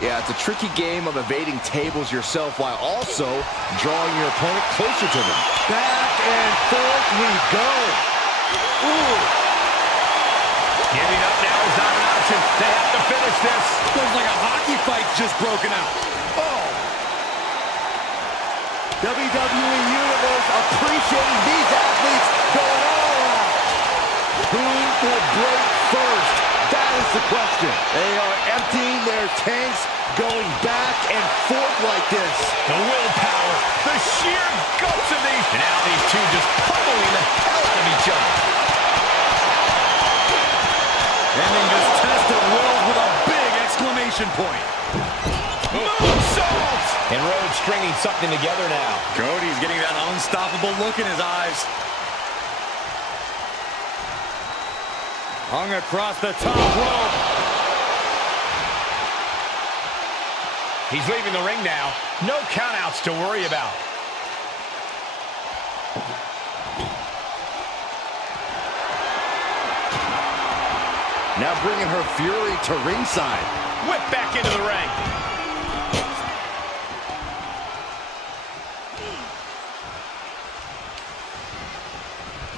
Yeah, it's a tricky game of evading tables yourself while also drawing your opponent closer to them. Back and forth we go. Ooh. Giving up now is not an option. They have to finish this. Looks like a hockey fight's just broken out. Oh. WWE Universe appreciating these athletes going all out. Who will break first? That is the question. They are emptying their tanks, going back and forth like this. The willpower, the sheer guts of these. And now these two just pummeling the hell out of each other. Ending this test of wills with a big exclamation point. Moonsault! And Rhodes stringing something together now. Cody's getting that unstoppable look in his eyes. Hung across the top rope. He's leaving the ring now. No countouts to worry about. Now bringing her fury to ringside. Whip back into the ring.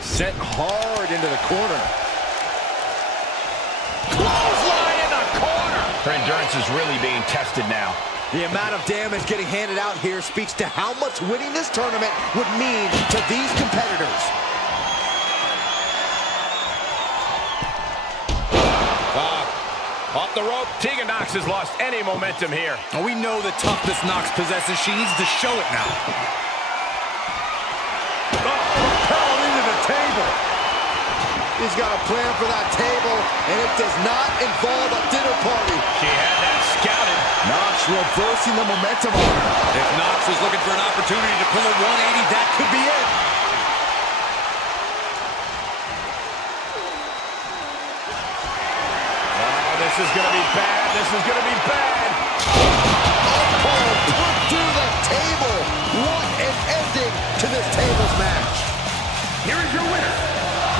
Sent hard into the corner. Clothesline in the corner. Her endurance is really being tested now. The amount of damage getting handed out here speaks to how much winning this tournament would mean to these competitors. Off the rope. Tigga Knox has lost any momentum here. We know the toughness Knox possesses. She needs to show it now. Propelled into the table. He's got a plan for that table, and it does not involve a dinner party. She had that scouted. Knox reversing the momentum on her. If Knox was looking for an opportunity to pull a 180, that could be it. This is going to be bad. This is going to be bad. Oh, put through the table. What an ending to this tables match. Here is your winner,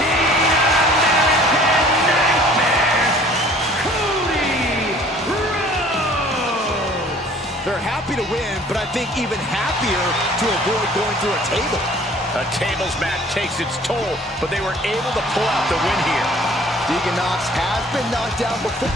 the American Nightmare, Cody Rhodes. They're happy to win, but I think even happier to avoid going through a table. A tables match takes its toll, but they were able to pull out the win here. Tigga Knox has been knocked down before.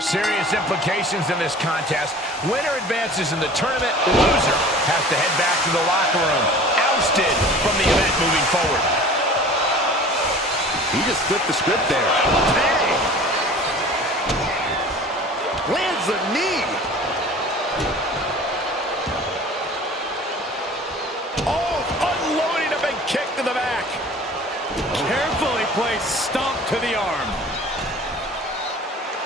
Serious implications in this contest. Winner advances in the tournament. Loser has to head back to the locker room. Ousted from the event moving forward. He just flipped the script there. Hey! Lands a knee. Oh, unloading a big kick to the back. Carefully placed stomp to the arm.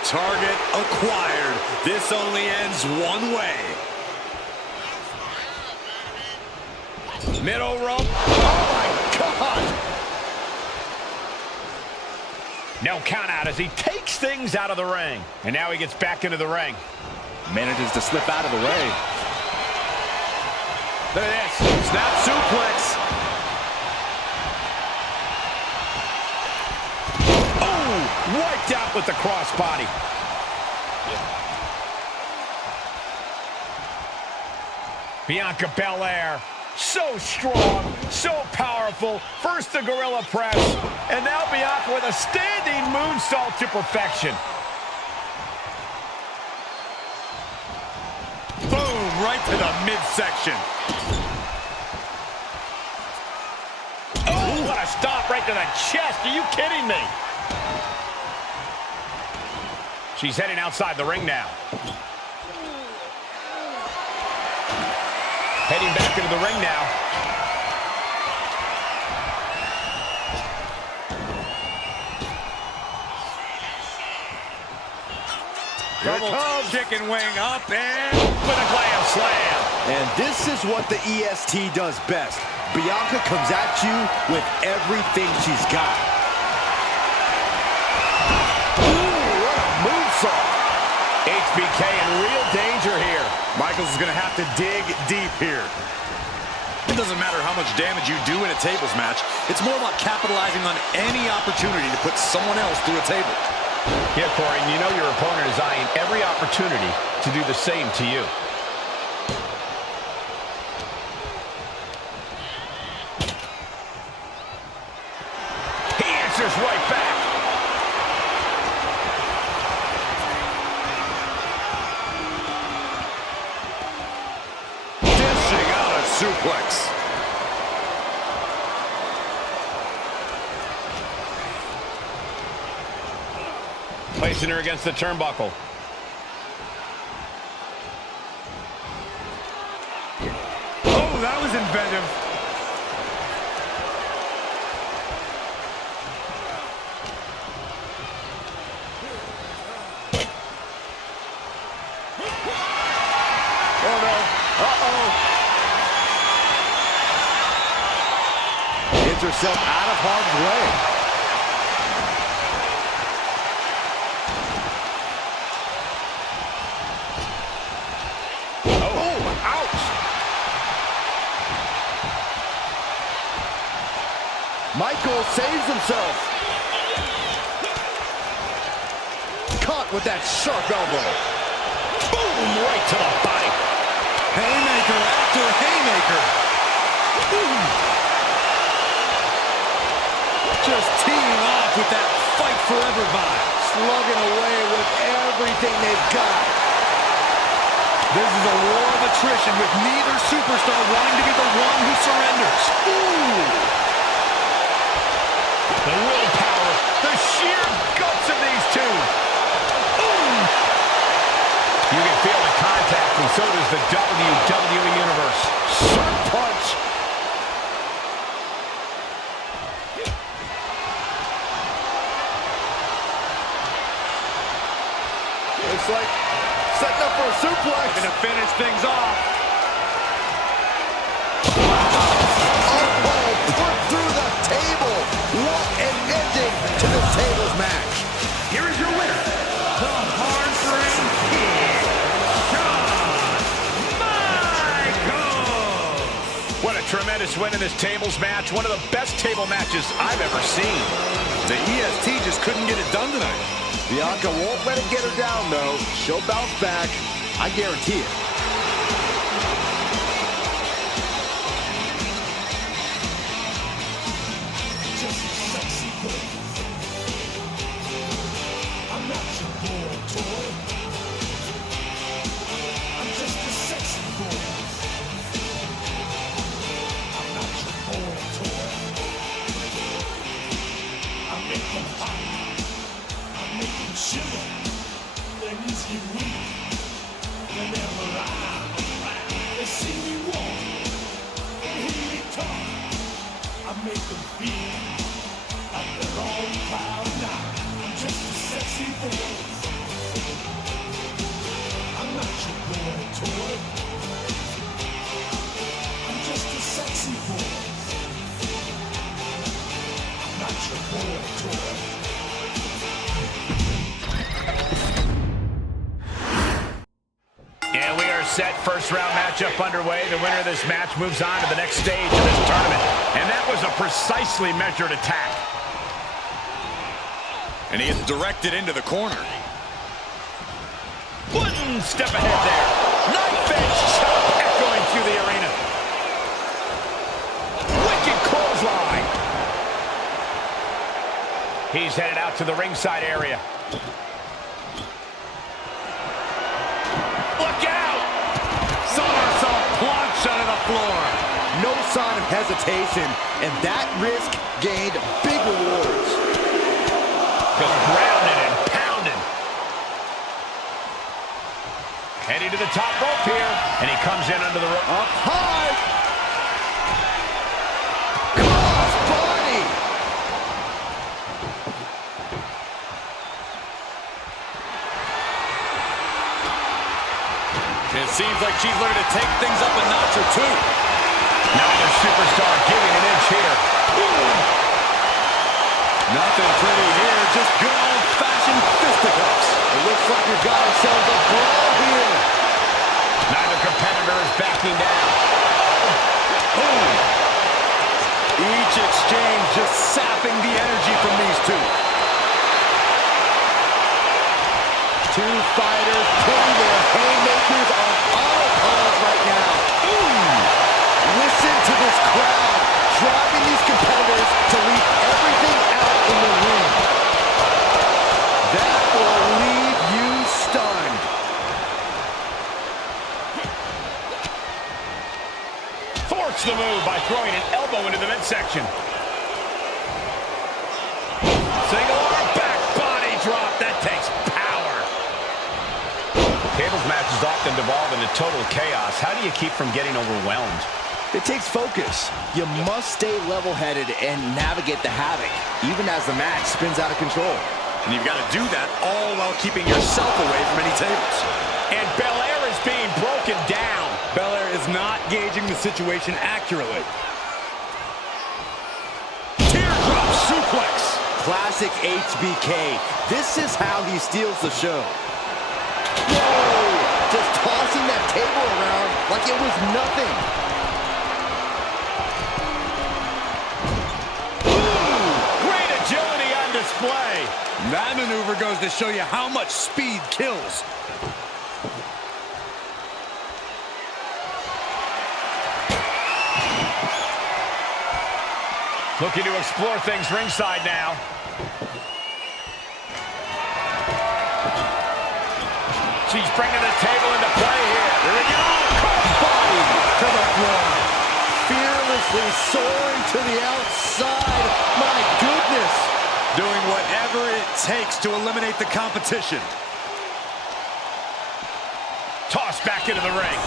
Target acquired. This only ends one way. Middle rope. Oh, my God. No count out as he takes things out of the ring. And now he gets back into the ring. Manages to slip out of the way. Look at this. Snap suplex. Oh, wiped out with the crossbody. Bianca Belair. So strong, so powerful. First the gorilla press, and now Bianca with a standing moonsault to perfection. Boom, right to the midsection. Oh, what a stomp right to the chest. Are you kidding me? She's heading outside the ring now. Heading back into the ring now. Double chicken wing up and With a glam slam. And this is what the EST does best. Bianca comes at you with everything she's got. HBK in real danger here. Michaels is going to have to dig deep here. It doesn't matter how much damage you do in a tables match. It's more about capitalizing on any opportunity to put someone else through a table. Yeah, Corey, and you know your opponent is eyeing every opportunity to do the same to you. He answers right back. Dishing out a suplex. Placing her against the turnbuckle. Oh, that was inventive. Oh, no. Uh-oh. Gets herself out of harm's way. Michael saves himself. Caught with that sharp elbow. Boom, right to the body. Haymaker after haymaker. Just teeing off with that fight forever vibe. Slugging away with everything they've got. This is a war of attrition with neither superstar wanting to be the one who surrenders. Ooh. The willpower, the sheer guts of these two. Boom. You can feel the contact, and so does the WWE Universe. Sharp punch. Looks like setting up for a suplex. Gonna finish things off. Oh, put through the table. What an ending to this tables match. Here is your winner, the Hard-Frame Kid, Shawn Michaels. What a tremendous win in this tables match. One of the best table matches I've ever seen. The EST just couldn't get it done tonight. Bianca won't let it get her down, though. She'll bounce back. I guarantee it. Set first round matchup underway. The winner of this match moves on to the next stage of this tournament. And that was a precisely measured attack. And he is directed into the corner. One step ahead there. Knife edge chop echoing through the arena. Wicked clothesline. He's headed out to the ringside area. Look out! Somersault plunge under the floor. No sign of hesitation, and that risk gained big rewards. Just grounded and pounded. Heading to the top rope here, and he comes in under the rope. Up high. Cross body. It seems like she's learning to take things up a notch or two. Neither superstar giving an inch here. Nothing pretty here, just good old-fashioned fisticuffs. It looks like we've got ourselves a brawl here. Neither competitor is backing down. Boom. Each exchange just sapping the energy from these two. Two fighters putting their haymakers on autopilot right now. Listen to this crowd, driving these competitors to leave everything out in the ring. That will leave you stunned. Thwarts the move by throwing an elbow into the midsection. Single arm back body drop. That takes power. Tables matches often devolve into total chaos. How do you keep from getting overwhelmed? It takes focus. You must stay level-headed and navigate the havoc, even as the match spins out of control. And you've got to do that all while keeping yourself away from any tables. And Belair is being broken down. Belair is not gauging the situation accurately. Teardrop suplex. Classic HBK. This is how he steals the show. Whoa! Just tossing that table around like it was nothing. Great agility on display. That maneuver goes to show you how much speed kills. Looking to explore things ringside now. She's bringing the table into play here. Here we go. Body to the floor. Fearlessly soaring to the outside. My goodness. Doing whatever it takes to eliminate the competition. Tossed back into the ring.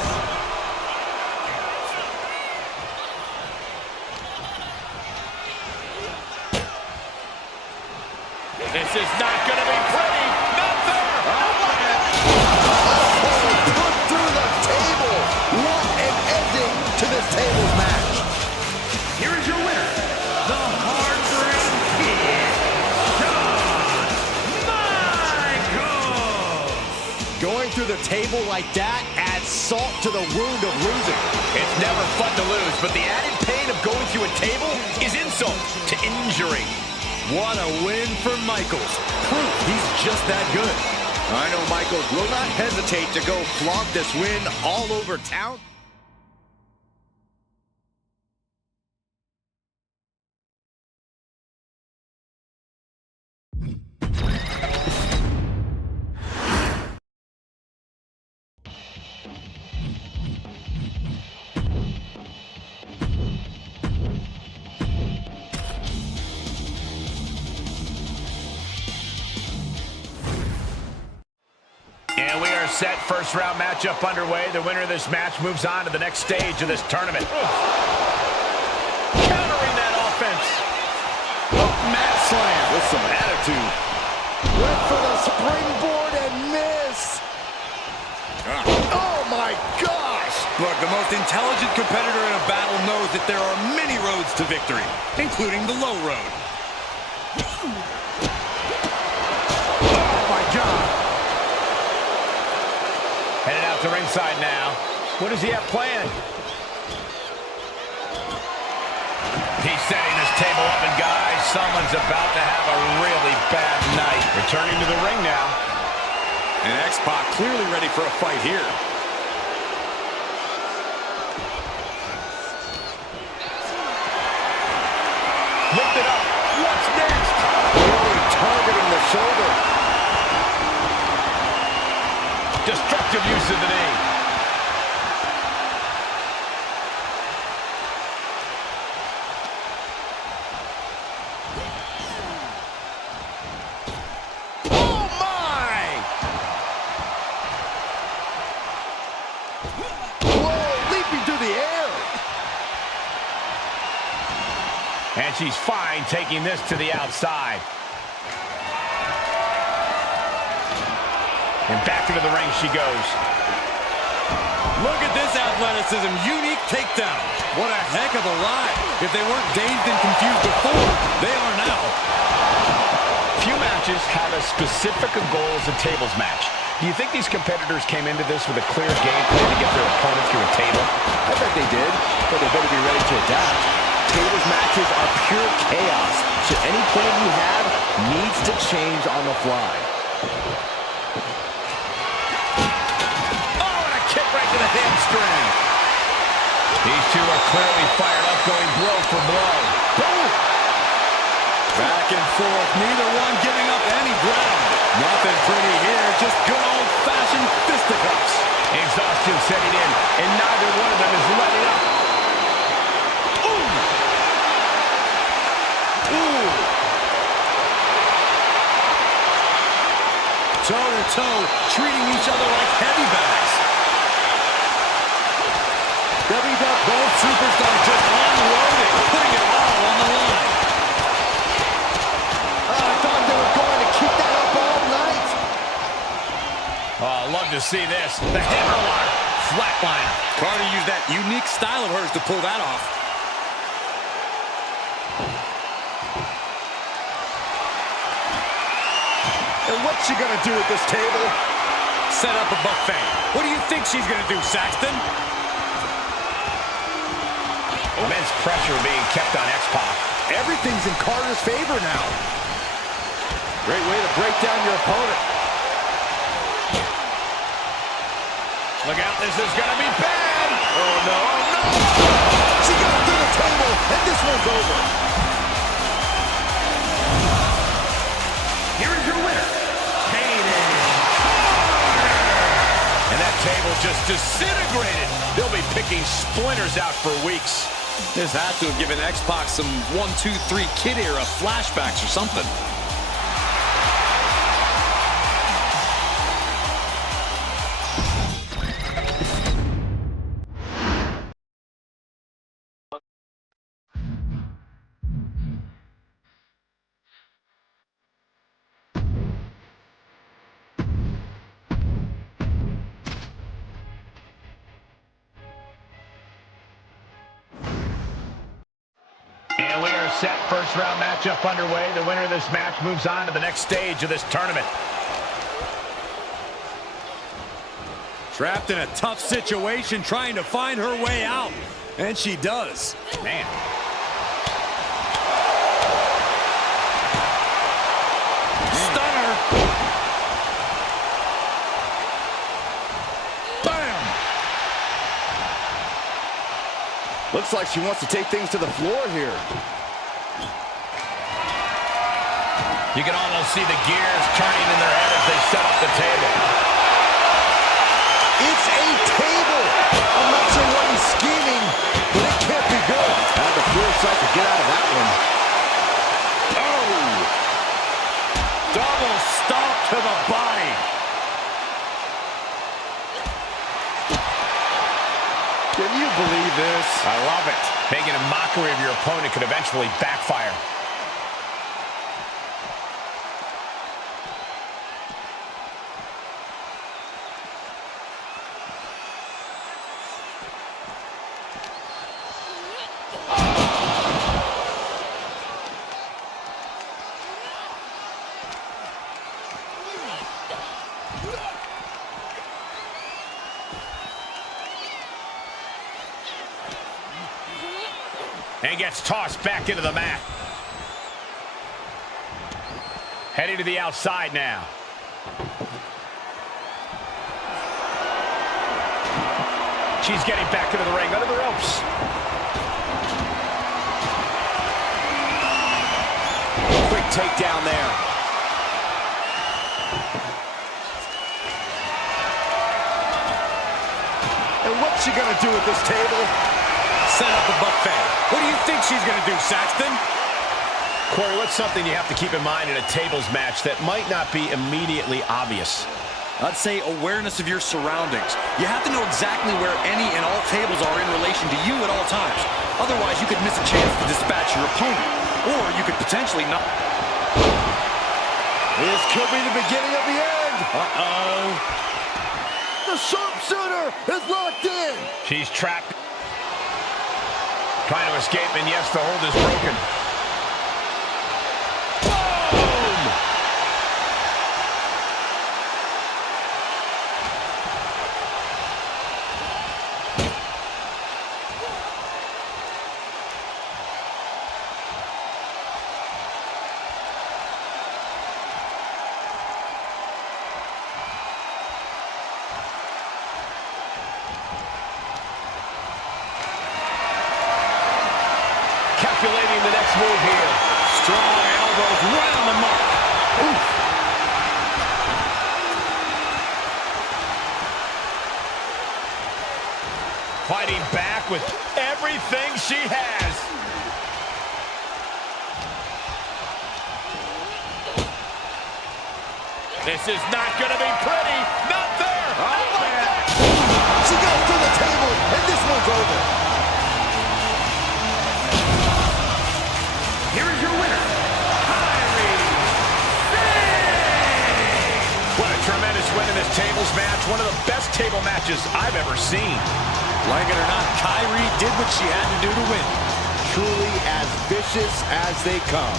This is not going to be pretty. Not there. Put through the table. What an ending to this tables match. Here is your winner, the Heartbreak Kid, Shawn Michaels. Going through the table like that adds salt to the wound of losing. It's never fun to lose, but the added pain of going through a table is insult to injury. What a win for Michaels. Proof he's just that good. I know Michaels will not hesitate to go flaunt this win all over town. And we are set. First round matchup underway. The winner of this match moves on to the next stage of this tournament. Countering that offense. Mat slam with some attitude. Went for the springboard and missed. Oh my gosh! Look, the most intelligent competitor in a battle knows that there are many roads to victory, including the low road. Oh my God! Headed out to ringside now. What does he have planned? He's setting this table up, and guys, someone's about to have a really bad night. Returning to the ring now. And X-Pac clearly ready for a fight here. Lift it up. What's next? Really targeting the shoulder. Destructive use of the knee. Oh my! Whoa, leaping through the air. And she's fine taking this to the outside. And back into the ring she goes. Look at this athleticism. Unique takedown. What a heck of a ride. If they weren't dazed and confused before, they are now. matches have as specific a goal as a tables match. Do you think these competitors came into this with a clear game plan to get their opponent through a table? I bet they did, but they better be ready to adapt. Tables matches are pure chaos, so any plan you have needs to change on the fly. Oh, and a kick right to the hamstring. These two are clearly fired up, going blow for blow. Boom! Back and forth, neither one giving up any ground. Nothing pretty here, just good old-fashioned fisticuffs. Exhaustion setting in, and neither one of them is letting up. Ooh! Ooh! Toe-to-toe, treating each other like heavy bags. Both superstars just unloading, putting it all on the line. I thought they were going to keep that up all night. Oh, I love to see this. The hammerlock, flatliner. Cardi used that unique style of hers to pull that off. And what's she gonna do at this table? Set up a buffet. What do you think she's gonna do, Saxton? Immense pressure being kept on X-Pac. Everything's in Carter's favor now. Great way to break down your opponent. Look out, this is gonna be bad. Oh, no, oh, no! She got through the table, and this one's over. Here is your winner, Kayden. And that table just disintegrated. They'll be picking splinters out for weeks. This has to have given X-Pac some 1, 2, 3 kid era flashbacks or something. And we are set. First round matchup underway. The winner of this match moves on to the next stage of this tournament. Trapped in a tough situation, trying to find her way out. And she does. Man. Stunner. Bam! Looks like she wants to take things to the floor here. You can almost see the gears turning in their head as they set up the table. It's a table. I'm not sure what he's scheming, but it can't be good. Had the foresight to get out of that one. Oh! Double stomp to the body. Can you believe this? I love it. Making a mockery of your opponent could eventually backfire. And gets tossed back into the mat. Heading to the outside now. She's getting back into the ring, under the ropes. Quick takedown there. And what's she gonna do at this table? Set up a buffet. What do you think she's going to do, Saxton? Corey, what's something you have to keep in mind in a tables match that might not be immediately obvious? I'd say awareness of your surroundings. You have to know exactly where any and all tables are in relation to you at all times. Otherwise, you could miss a chance to dispatch your opponent. Or you could potentially not. This could be the beginning of the end. Uh-oh. The sharpshooter is locked in. She's trapped. Trying to escape, and yes, the hold is broken. Boom! Calculating the next move here. Strong elbows right on the mark. Oof. Fighting back with everything she has. This is not going to be pretty. Not there. Not like that. She goes to the table, and this one's over. Here is your winner, Kairi. What a tremendous win in this tables match. One of the best table matches I've ever seen. Like it or not, Kairi did what she had to do to win. Truly as vicious as they come.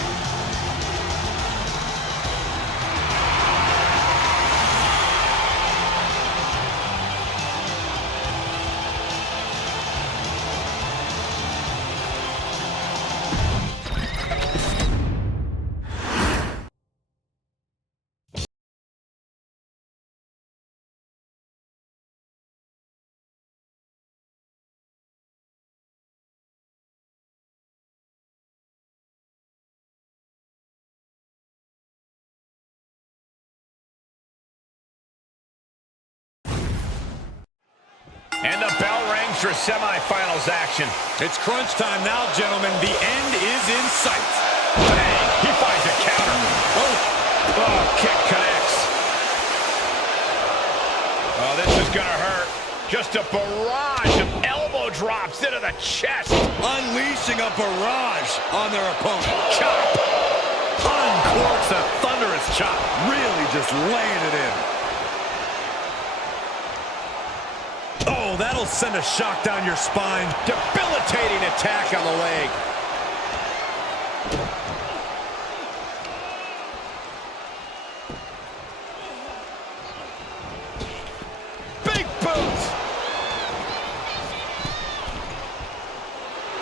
And the bell rings for semifinals action. It's crunch time now, gentlemen. The end is in sight. Bang! He finds a counter. Oh, kick connects. Oh, this is gonna hurt. Just a barrage of elbow drops into the chest. Unleashing a barrage on their opponent. Chop. Uncorks a thunderous chop. Really just laying it in. Oh, that'll send a shock down your spine. Debilitating attack on the leg. Big boot.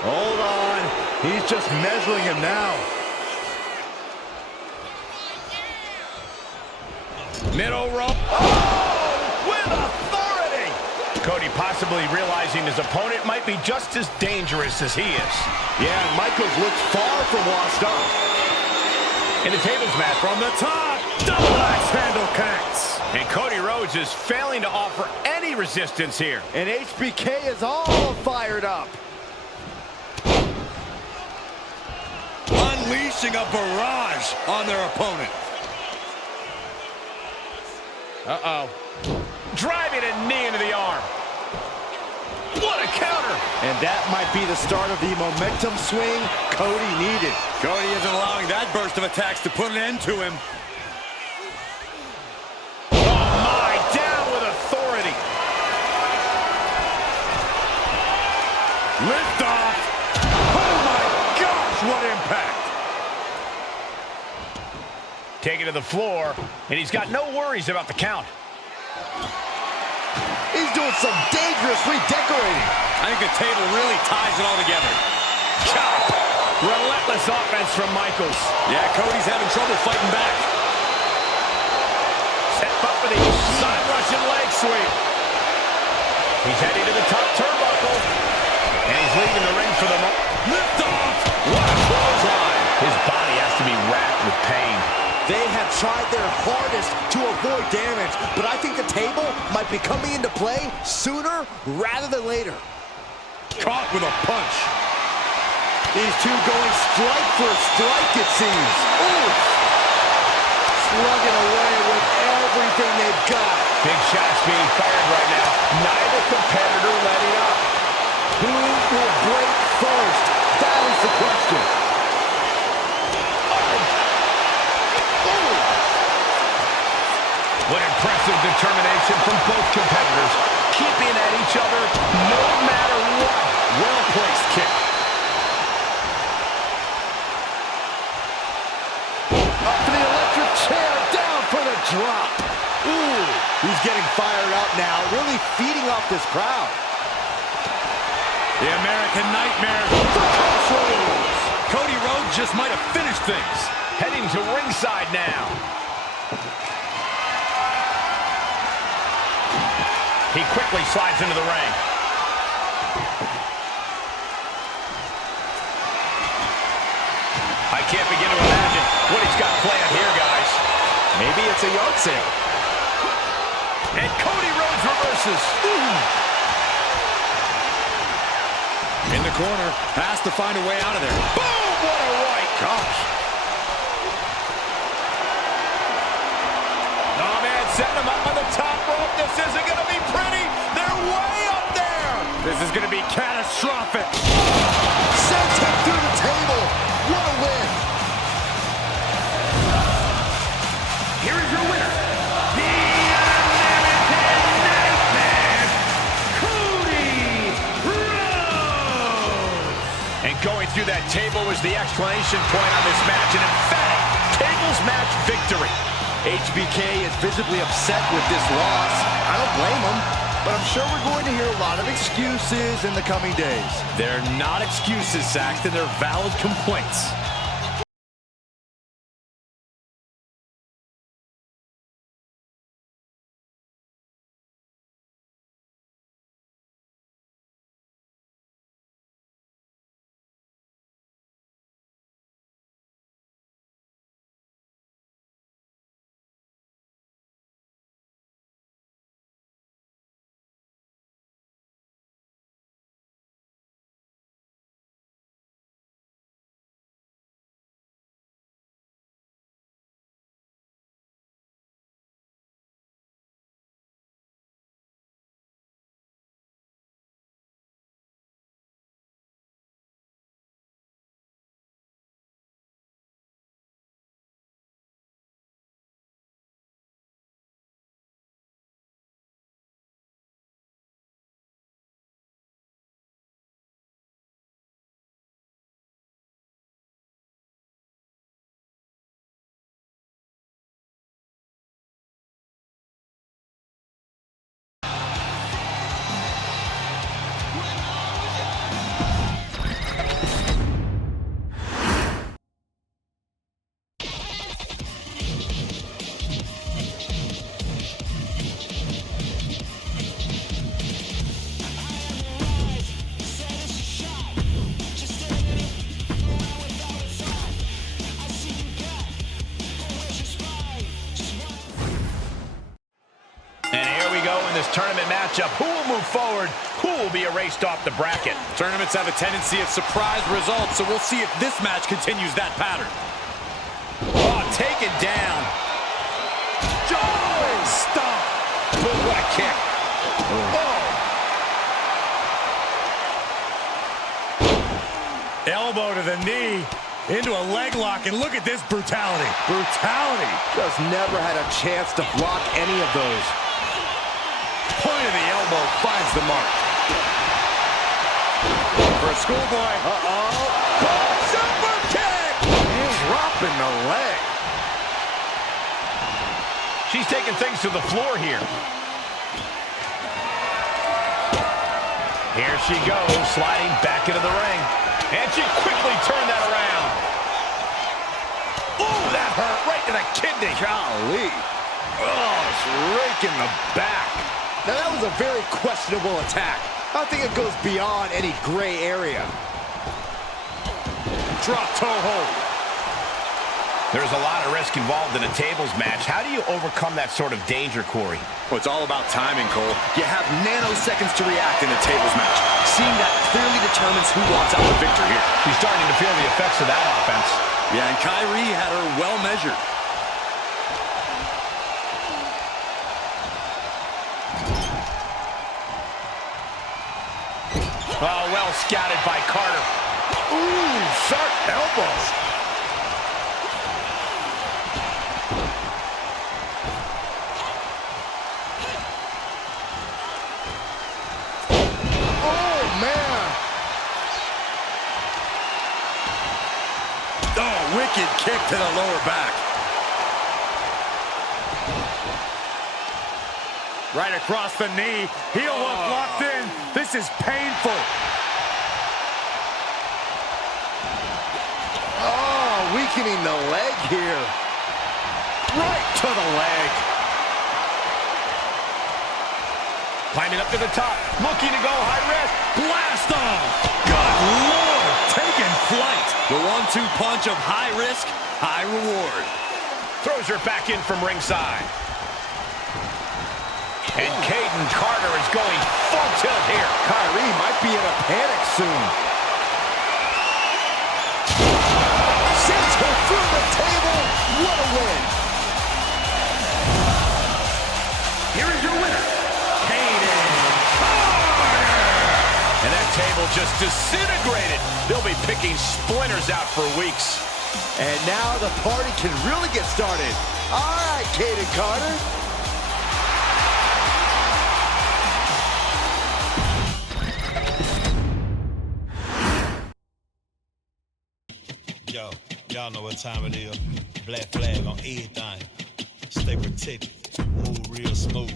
Hold on. He's just measuring him now. Middle rope. Oh, with authority. Cody possibly realizing his opponent might be just as dangerous as he is. Yeah, Michaels looks far from washed up. In the tables match, From the top, double axe handle connects. and Cody Rhodes is failing to offer any resistance here. And HBK is all fired up. Unleashing a barrage on their opponent. Uh-oh. Driving a knee into the arm. What a counter! And that might be the start of the momentum swing Cody needed. Cody isn't allowing that burst of attacks to put an end to him. Oh my, down with authority. Lift off. Oh my gosh, what impact. Taken to the floor, and he's got no worries about the count. He's doing some dangerous redecorating. I think the table really ties it all together. Chop! Relentless offense from Michaels. Yeah, Cody's having trouble fighting back. Step up for the side Russian leg sweep. He's heading to the top turnbuckle. And he's leaving the ring for the Lift off! What a clothesline! His body has to be racked with pain. They have tried their hardest to avoid damage, but I think the table might be coming into play sooner rather than later. Caught with a punch. These two going strike for strike, it seems. Ooh! Slugging away with everything they've got. Big shots being fired right now. Neither competitor letting up. Who will break first? That is the question. What impressive determination from both competitors, keeping at each other no matter what. Well-placed kick. Up for the electric chair, down for the drop. Ooh, he's getting fired up now, really feeding off this crowd. The American Nightmare. Cody Rhodes just might have finished things. Heading to ringside now. He quickly slides into the ring. a yard sale. And Cody Rhodes reverses. In the corner, has to find a way out of there. Boom! What a right. Gosh. Oh, man, setting him up on the top rope. This isn't going to be pretty. They're way up there. This is going to be catastrophic. Sent him through the table. What a win. Here is your winner, the American Nightmare, Cody Rhodes. And going through that table was the exclamation point on this match. An emphatic tables match victory. HBK is visibly upset with this loss. I don't blame him, but I'm sure we're going to hear a lot of excuses in the coming days. They're not excuses, Saxton. They're valid complaints. Tournament matchup. Who will move forward? Who will be erased off the bracket? Tournaments have a tendency of surprise results, so we'll see if this match continues that pattern. Oh, taken down. Oh, stop. Boom, what a kick. Oh. Elbow to the knee. Into a leg lock, and look at this brutality. Brutality. Just never had a chance to block any of those. Point of the elbow finds the mark. For a schoolboy. Uh-oh. Super kick! Dropping the leg. She's taking things to the floor here. Here she goes, sliding back into the ring. And she quickly turned that around. Ooh, that hurt right to the kidney. Golly. Oh, it's raking the back. Now, that was a very questionable attack. I think it goes beyond any gray area. Drop toe hold. There's a lot of risk involved in a tables match. How do you overcome that sort of danger, Corey? Well, it's all about timing, Cole. You have nanoseconds to react in a tables match. Seeing that clearly determines who walks out the victor here. She's starting to feel the effects of that offense. Yeah, and Kairi had her well measured. Oh, well scouted by Carter. Ooh, sharp elbows. Oh, man. Oh, wicked kick to the lower back. Right across the knee. Heel hook locked in. This is painful. Oh, weakening the leg here. Right to the leg. Climbing up to the top. Looking to go high risk. Blast off. Good Lord. Taking flight. The 1-2 punch of high risk, high reward. Throws her back in from ringside. And Kayden Carter is going full tilt here. Kairi might be in a panic soon. Sends her through the table. What a win. Here is your winner, Kayden Carter. And that table just disintegrated. They'll be picking splinters out for weeks. And now the party can really get started. All right, Kayden Carter. Yo, y'all know what time it is. Black flag on everything. Stay protected. Move real smooth.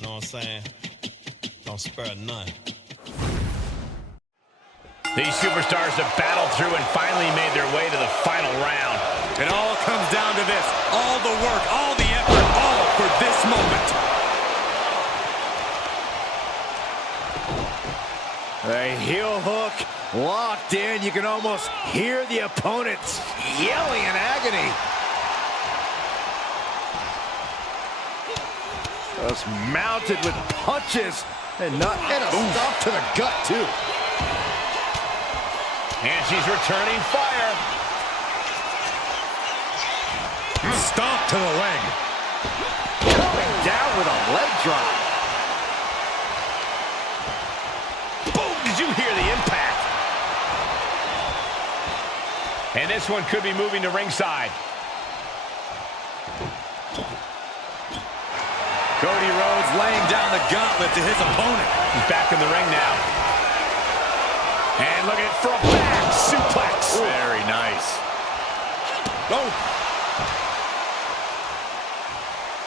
Know what I'm saying? Don't spare none. These superstars have battled through and finally made their way to the final round. It all comes down to this. All the work, all the effort, all for this moment. A heel hook locked in. You can almost hear the opponents yelling in agony. Just mounted with punches and a stop to the gut too. And she's returning fire. Stomp to the leg. Coming down with a leg drop. Boom! Did you hear the impact? And this one could be moving to ringside. Cody Rhodes laying down the gauntlet to his opponent. He's back in the ring now. And look at it for a back suplex. Very nice. Oh.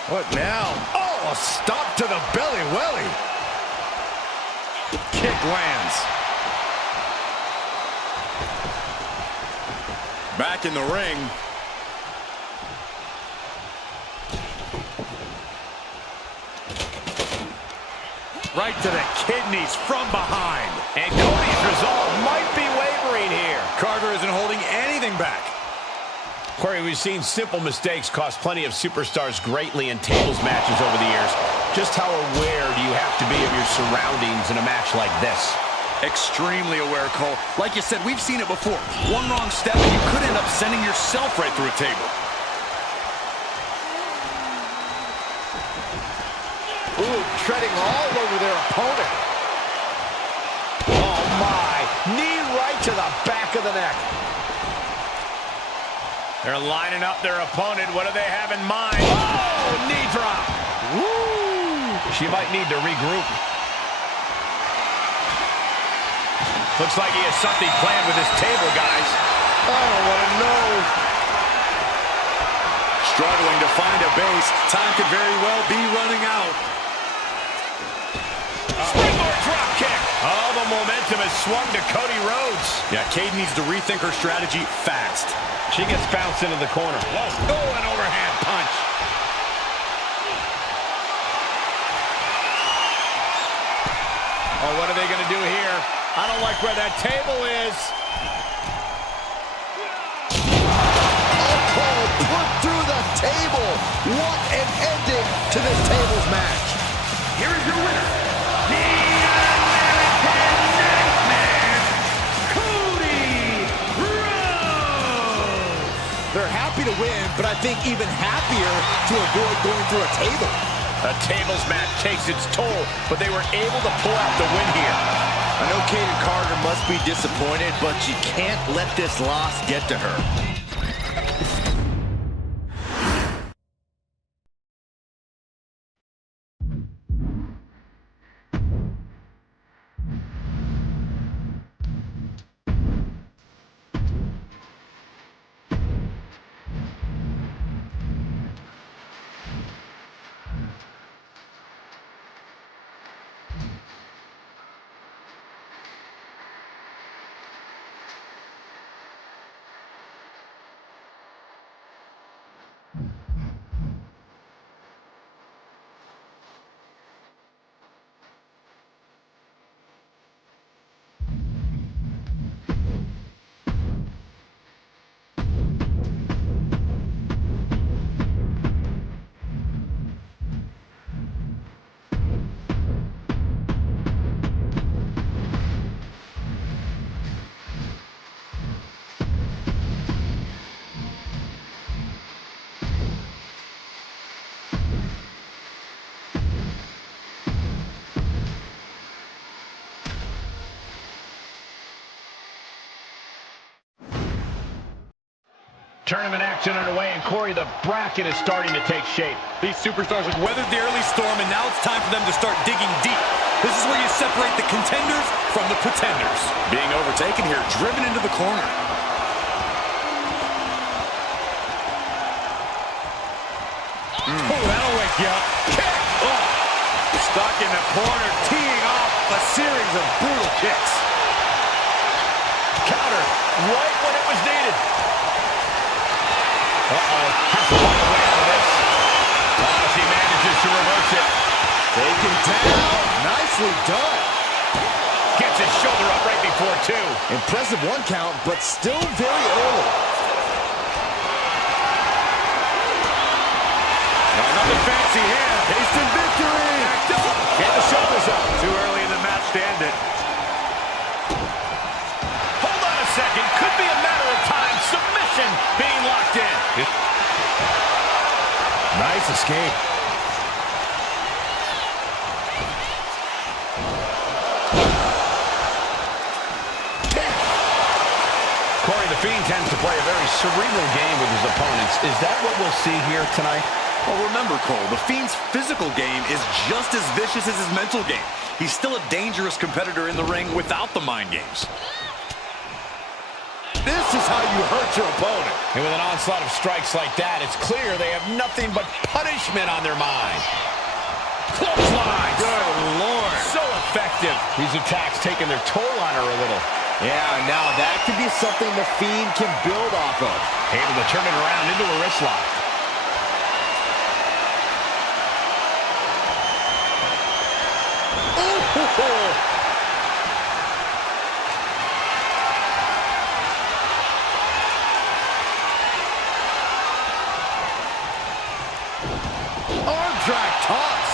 What now? Oh, a stop to the belly welly. Kick lands. Back in the ring. Right to the kidneys from behind. And Cody's resolve might be wavering here. Carter isn't holding anything back. Corey, we've seen simple mistakes cost plenty of superstars greatly in tables matches over the years. Just how aware do you have to be of your surroundings in a match like this? Extremely aware, Cole. Like you said, we've seen it before. One wrong step and you could end up sending yourself right through a table. Ooh, treading all over their opponent. Oh, my. Knee right to the back of the neck. They're lining up their opponent. What do they have in mind? Oh, knee drop. Woo! She might need to regroup. Looks like he has something planned with his table, guys. I don't want to know. Struggling to find a base. Time could very well be running out. Springboard drop kick. Oh, the momentum has swung to Cody Rhodes. Yeah, Kayden needs to rethink her strategy fast. She gets bounced into the corner. Whoa. Oh, an overhand punch. Oh, what are they going to do here? I don't like where that table is. Oh, put through the table. What an ending to this tables match. Here is your winner, the American Nightmare, Cody Rhodes. They're happy to win, but I think even happier to avoid going through a table. A tables match takes its toll, but they were able to pull out the win here. I know Kayden Carter must be disappointed, but you can't let this loss get to her. Tournament action underway, and Corey, the bracket is starting to take shape. These superstars have weathered the early storm, and now it's time for them to start digging deep. This is where you separate the contenders from the pretenders. Being overtaken here, driven into the corner. Oh, that'll wake you up. Kick! Oh. Stuck in the corner, teeing off a series of brutal kicks. Counter right when it was needed. Uh-oh, has to find a way out of this. As he manages to reverse it. Taken down. Nicely done. Gets his shoulder up right before two. Impressive one count, but still very early. Another fancy hand. Tasting victory. Get the shoulders up. Too early in the match to end it. Hold on a second. Could be a matter of time. Submission being locked in. Nice escape. Corey, the Fiend tends to play a very cerebral game with his opponents. Is that what we'll see here tonight? Well, remember, Cole, the Fiend's physical game is just as vicious as his mental game. He's still a dangerous competitor in the ring without the mind games. This is how you hurt your opponent. And with an onslaught of strikes like that, it's clear they have nothing but punishment on their mind. Clothesline! Good Lord. So effective. These attacks taking their toll on her a little. Yeah, now that could be something the Fiend can build off of. Able to turn it around into a wrist lock. Arm drag toss.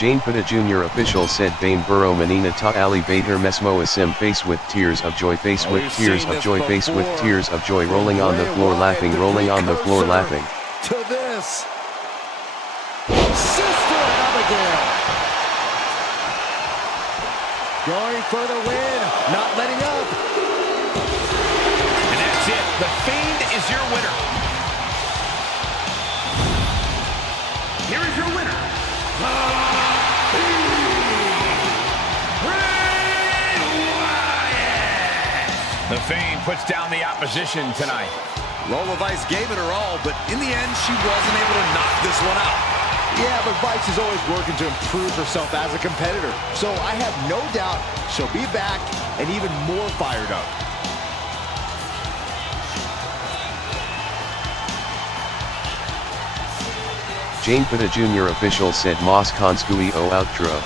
Nikkita Jr. official said Bane Burrow Manina Ta Ali Bader Mesmo Asim face with tears of joy, face with tears of joy, face with tears of joy, rolling on the floor laughing, rolling on the floor laughing. To this. Sister Abigail. Going for the win, not letting up. And that's it. The Fiend is your winner. Here is your winner. The Fiend puts down the opposition tonight. Lola Vice gave it her all, but in the end, she wasn't able to knock this one out. Yeah, but Vice is always working to improve herself as a competitor. So I have no doubt she'll be back and even more fired up. Nikkita Jr. official said Mas Konskui o outro.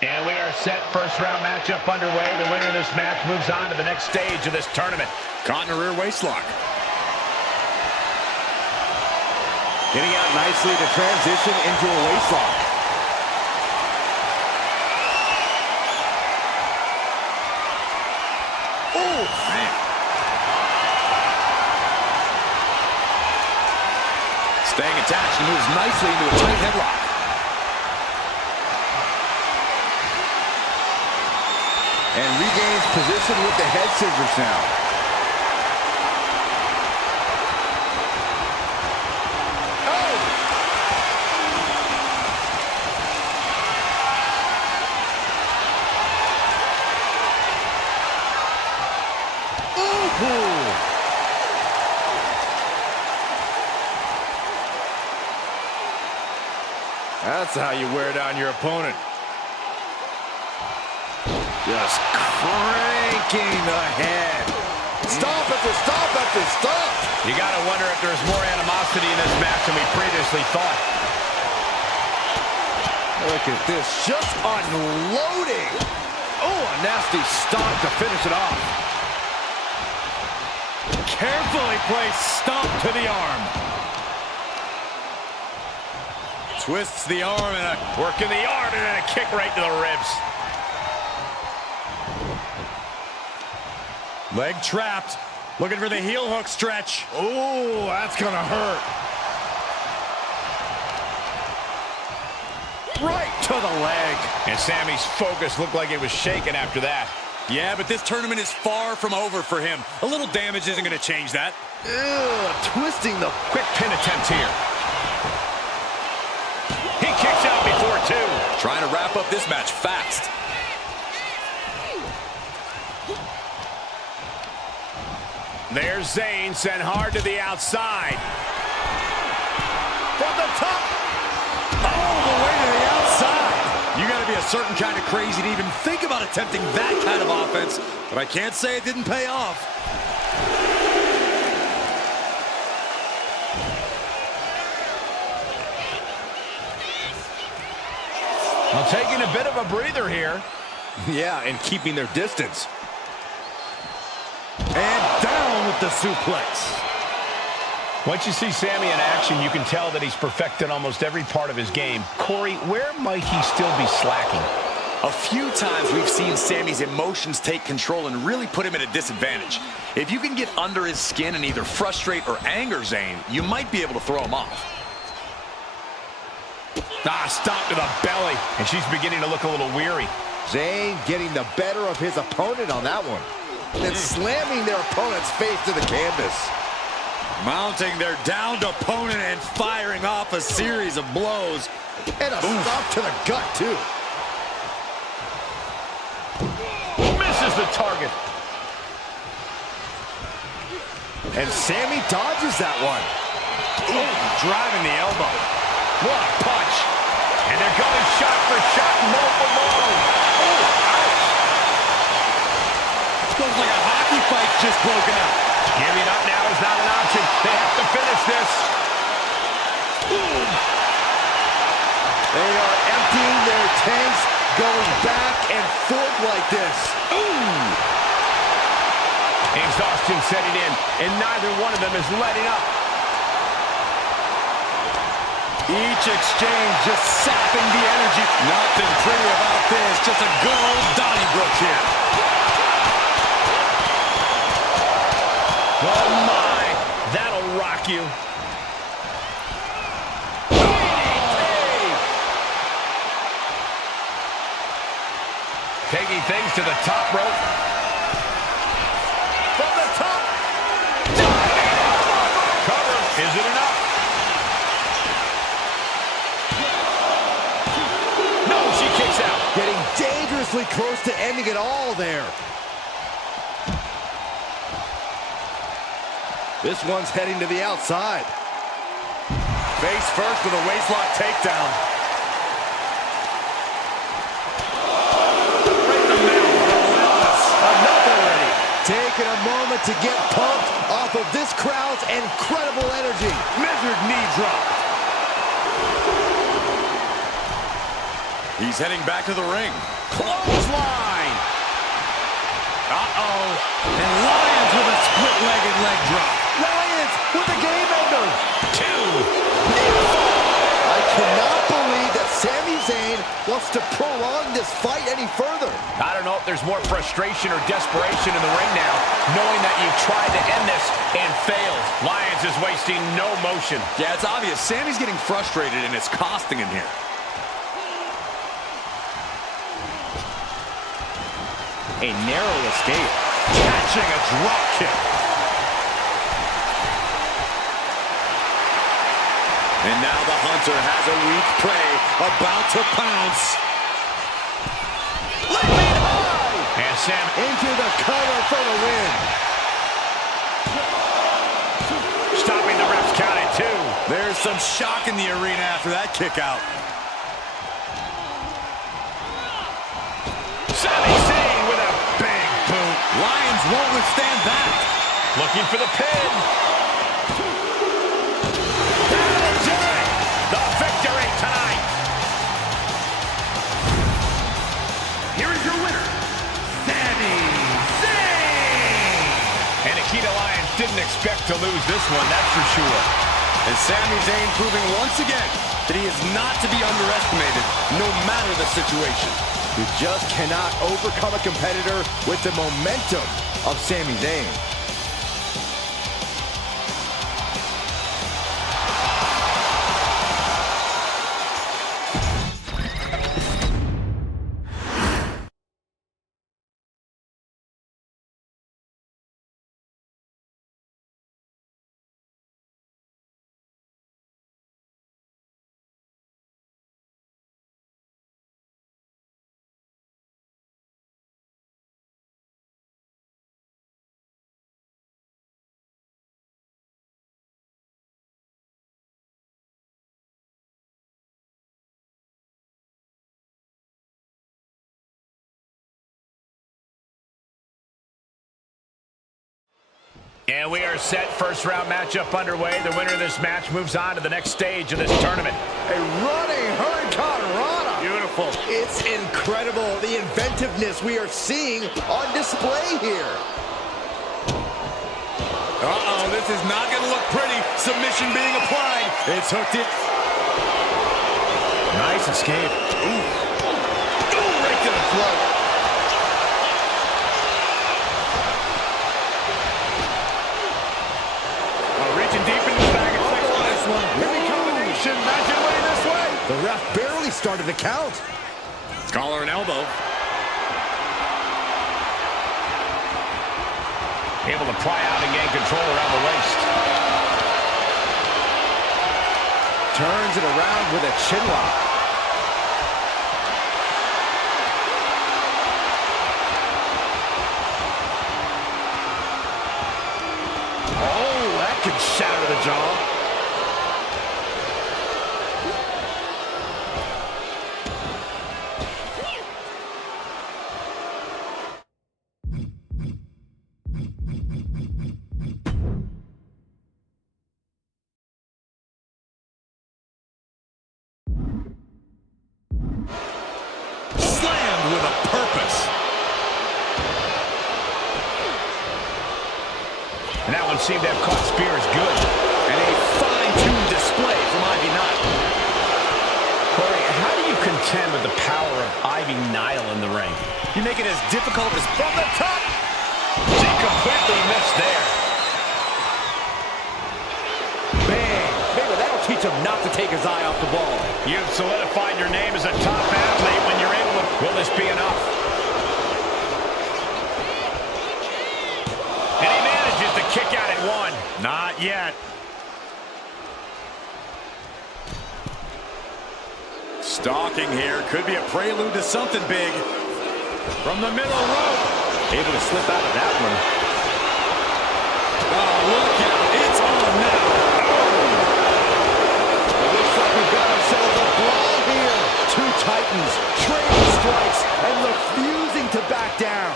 And we are set. First round matchup underway. The winner of this match moves on to the next stage of this tournament. Caught in a rear waist lock. Getting out nicely to transition into a waist lock. Oh, Man. Staying attached, he moves nicely into a tight headlock. and regains position with the head scissors now. That's how you wear down your opponent. Just cranking the head. Stomp after stomp after stomp. You got to wonder if there's more animosity in this match than we previously thought. Look at this, just unloading. Oh, a nasty stomp to finish it off. Carefully placed stomp to the arm. Twists the arm and working the arm and then a kick right to the ribs. Leg trapped. Looking for the heel hook stretch. Oh, that's gonna hurt. Right to the leg. And Sami's focus looked like it was shaken after that. Yeah, but this tournament is far from over for him. A little damage isn't going to change that. Twisting the quick pin attempt here. He kicks out before two. Trying to wrap up this match fast. There's Zayn, sent hard to the outside. From the top. All the way to the outside. You got to be a certain kind of crazy to even think about attempting that kind of offense. But I can't say it didn't pay off. Well, taking a bit of a breather here. Yeah, and keeping their distance. And down with the suplex. Once you see Sami in action, you can tell that he's perfected almost every part of his game. Corey, where might he still be slacking? A few times we've seen Sami's emotions take control and really put him at a disadvantage. If you can get under his skin and either frustrate or anger Zayn, you might be able to throw him off. Stomp to the belly. And she's beginning to look a little weary. Zayn getting the better of his opponent on that one. And slamming their opponent's face to the canvas. Mounting their downed opponent and firing off a series of blows. And a stomp to the gut, too. Misses the target. And Sami dodges that one. Ooh, driving the elbow. What a punch. And they're going shot for shot, multiple blows. Oh, ouch. Looks like a hockey fight just broken out. Giving up now is not an option. They have to finish this. Ooh. They are emptying their tanks, going back and forth like this. Ooh. Exhaustion setting in, and neither one of them is letting up. Each exchange just sapping the energy. Nothing pretty about this. Just a good old Donnybrook here. Oh my, that'll rock you. Taking things to the top rope. From the top. Cover. Is it enough? No, she kicks out. Getting dangerously close to ending it all there. This one's heading to the outside. Face first with a waistlock takedown. Right in the middle. Relentless. Enough already. Taking a moment to get pumped off of this crowd's incredible energy. Measured knee drop. He's heading back to the ring. Clothesline. Uh-oh. And Lyons with a split-legged leg drop. Lyons with a game ender. Two. I cannot believe that Sami Zayn wants to prolong this fight any further. I don't know if there's more frustration or desperation in the ring now, knowing that you've tried to end this and failed. Lyons is wasting no motion. Yeah, it's obvious. Sami's getting frustrated, and it's costing him here. A narrow escape. Catching a drop kick. And now the hunter has a weak prey about to pounce. Leaping high. And Sami Into the cover for the win. stopping the ref's count at two. There's some shock in the arena after that kick out. Sami Zayn with a big boot. Lyons won't withstand that. Looking for the pin. That'll do it. The victory tonight. Here is your winner, Sami Zayn. And Nikkita Lyons didn't expect to lose this one, that's for sure. And Sami Zayn proving once again that he is not to be underestimated, no matter the situation. You just cannot overcome a competitor with the momentum of Sami Zayn. And we are set. First round matchup underway. The winner of this match moves on to the next stage of this tournament. A running hurricane rana. Beautiful. It's incredible, the inventiveness we are seeing on display here. Uh-oh, this is not going to look pretty. Submission being applied. It's hooked it. Nice escape. Ooh, right to the throat. Reaching deep into the bag. Nice one. Heavy combination. Magic way this way. The ref barely started the count. Collar and elbow. Able to pry out and gain control around the waist. Turns it around with a chin lock. Oh, that could shatter the jaw. Slammed with a purpose. And that one seemed to have caught Spears good. And a fine-tuned display from Ivy Nile. Corey, how do you contend with the power of Ivy Nile in the ring? You make it as difficult as from the top. She completely missed there. Bang! Maybe that'll teach him not to take his eye off the ball. You've solidified your name as a top athlete when you're able to. Will this be enough? And he manages to kick out at one. Not yet. Stalking here. Could be a prelude to something big. From the middle rope. Able to slip out of that one. Oh, look out. It's on now. It looks like we've got ourselves a brawl here. Two titans trading strikes and refusing to back down.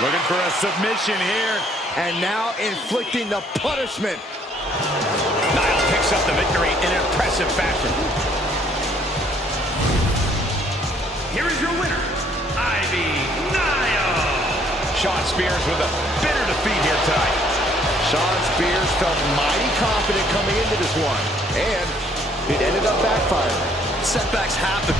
Looking for a submission here. And now inflicting the punishment. Nile picks up the victory in impressive fashion. Here is your winner, Ivy Nile. Shawn Spears with a bitter defeat here tonight. Shawn Spears felt mighty confident coming into this one. And it ended up backfiring. Setbacks happen.